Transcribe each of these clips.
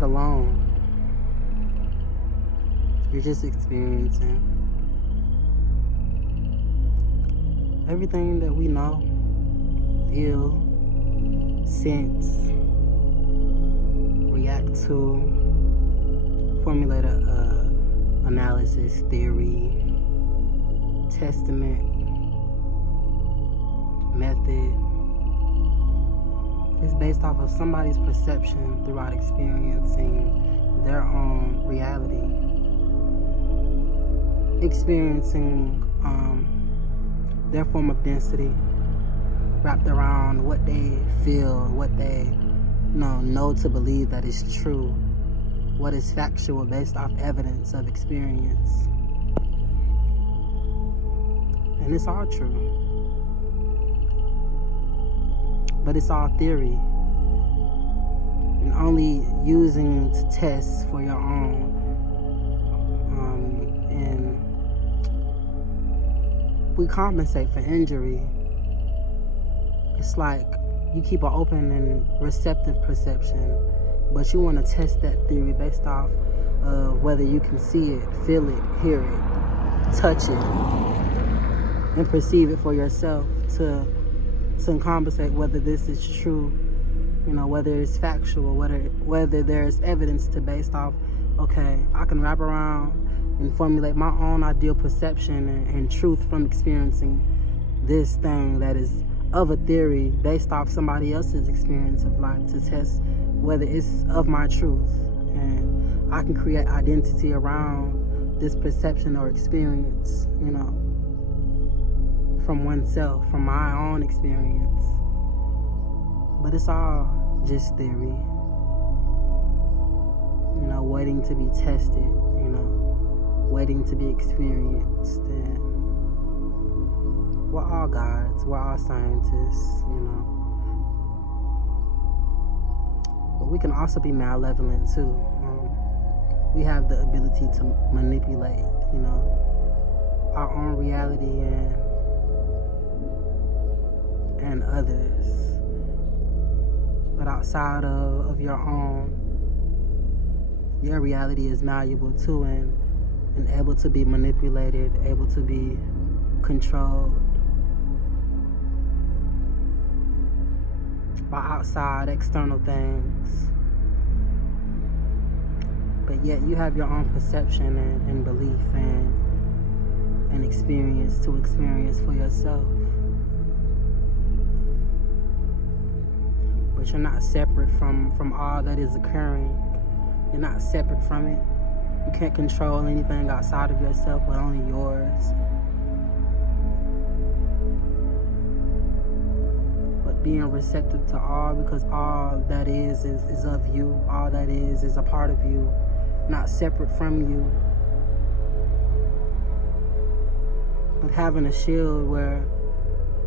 not alone. You're just experiencing everything that we know, feel, sense, react to, formulate a analysis, theory, testament, method. It's based off of somebody's perception throughout experiencing their own reality. Experiencing their form of density wrapped around what they feel, what they know to believe that is true, what is factual based off evidence of experience. And it's all true. But it's all theory. And only using to test for your own. And we compensate for injury. It's like you keep an open and receptive perception, but you want to test that theory based off of whether you can see it, feel it, hear it, touch it, and perceive it for yourself to compensate whether this is true, whether it's factual, whether there's evidence to based off, okay, I can wrap around and formulate my own ideal perception and truth from experiencing this thing that is of a theory based off somebody else's experience of life to test whether it's of my truth. And I can create identity around this perception or experience, from oneself, from my own experience. But it's all just theory, waiting to be tested, waiting to be experienced. And we're all gods, we're all scientists, But we can also be malevolent too. We have the ability to manipulate, our own reality and others. But outside of your own, your reality is malleable too, and able to be manipulated, able to be controlled by outside external things. But yet you have your own perception and belief and experience to experience for yourself. But you're not separate from all that is occurring. You're not separate from it. You can't control anything outside of yourself but only yours. But being receptive to all, because all that is of you. All that is a part of you, not separate from you. But having a shield where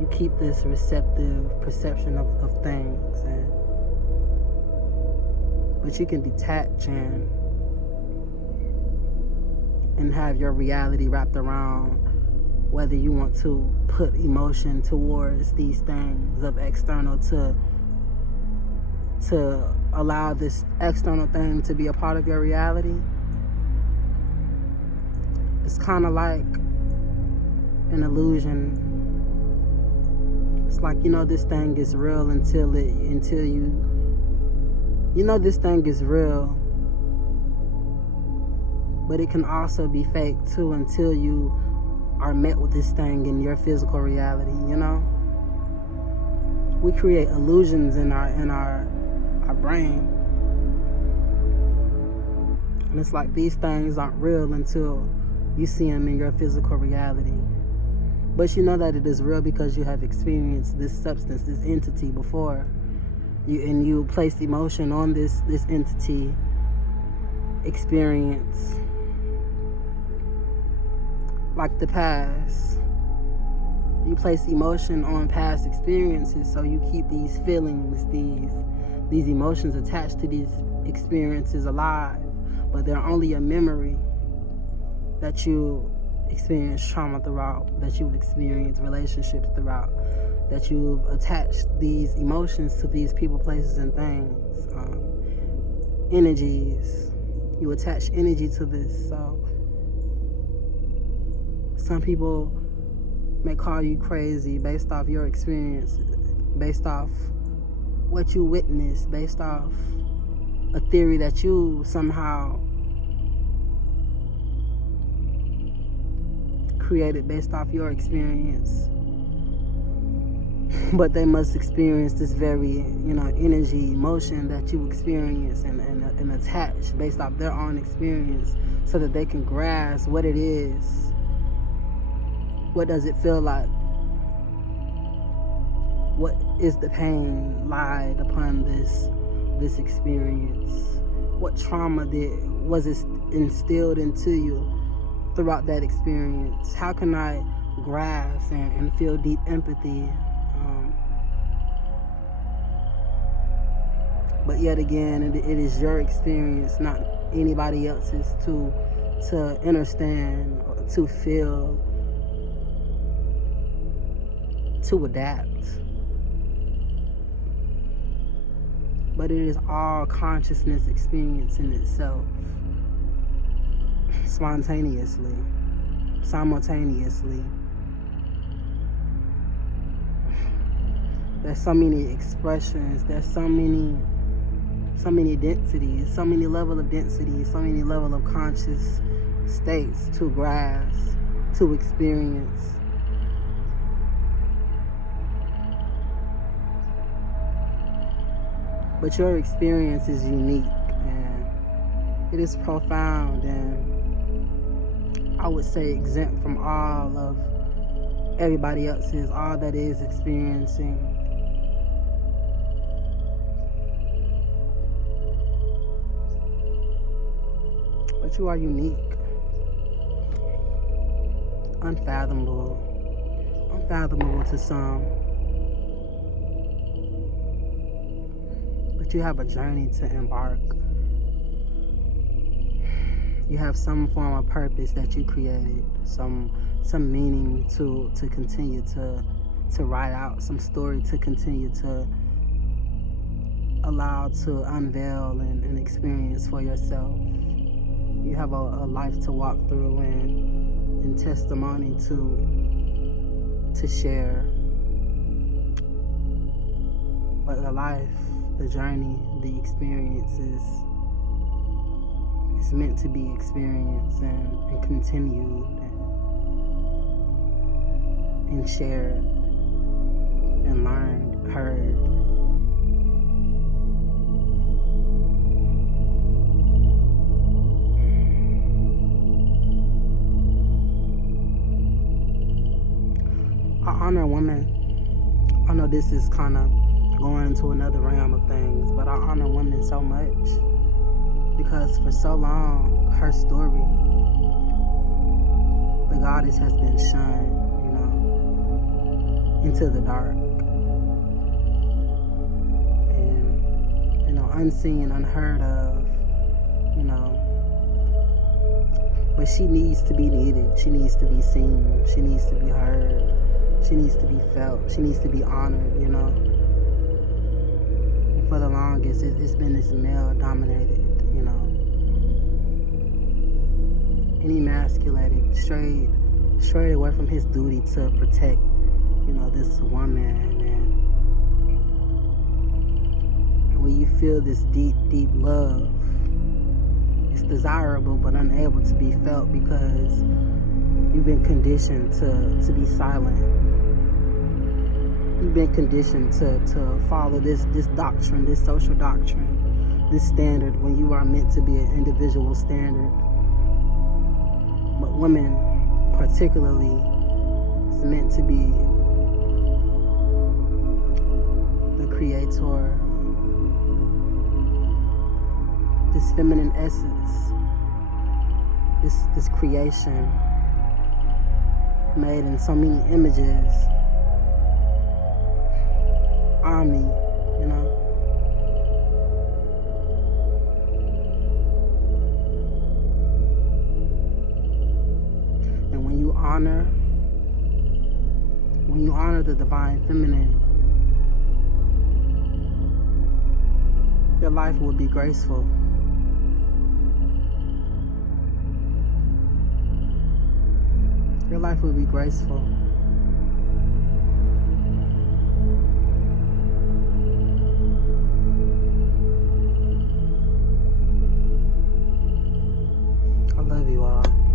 you keep this receptive perception of things, but you can detach and have your reality wrapped around whether you want to put emotion towards these things of external to allow this external thing to be a part of your reality. It's kind of like an illusion. It's like, this thing is real until you this thing is real, but it can also be fake too until you are met with this thing in your physical reality. We create illusions in our brain, and it's like these things aren't real until you see them in your physical reality. But you know that it is real because you have experienced this substance, this entity before. You place emotion on this entity experience. Like the past. You place emotion on past experiences, so you keep these feelings, these emotions attached to these experiences alive. But they're only a memory that you experienced trauma throughout, that you've experienced relationships throughout, that you've attached these emotions to these people, places, and things. energies. You attach energy to this. So some people may call you crazy based off your experience, based off what you witnessed, based off a theory that you somehow created based off your experience. But they must experience this very, energy, emotion that you experience and attach based off their own experience so that they can grasp what it is. What does it feel like? What is the pain lied upon this experience? What trauma was instilled into you throughout that experience? How can I grasp and feel deep empathy? But yet again, it is your experience, not anybody else's, to understand, to feel, to adapt. But it is all consciousness experience in itself, spontaneously, simultaneously. There's so many expressions, there's so many densities, so many level of density, so many level of conscious states to grasp, to experience. But your experience is unique and it is profound and I would say exempt from all of everybody else's, all that is experiencing. But you are unique, unfathomable to some. But you have a journey to embark. You have some form of purpose that you created, some meaning to continue to write out, some story to continue to allow to unveil and experience for yourself. You have a life to walk through and testimony to share. But the life, the journey, the experience is meant to be experienced and continued and shared and learned, heard. I honor women. I know this is kind of going into another realm of things, but I honor women so much because for so long, her story, the goddess has been shunned, into the dark. And, unseen, unheard of, but she needs to be needed. She needs to be seen. She needs to be heard. She needs to be felt. She needs to be honored, And for the longest, it's been this male-dominated, and emasculated, strayed away from his duty to protect, this woman. And when you feel this deep, deep love, it's desirable but unable to be felt because you've been conditioned to be silent. You've been conditioned to follow this doctrine, this social doctrine, this standard when you are meant to be an individual standard. But women, particularly, is meant to be the creator, this feminine essence, this creation made in so many images. Omni, And when you honor the divine feminine, your life will be graceful. Your life will be graceful. I love you all.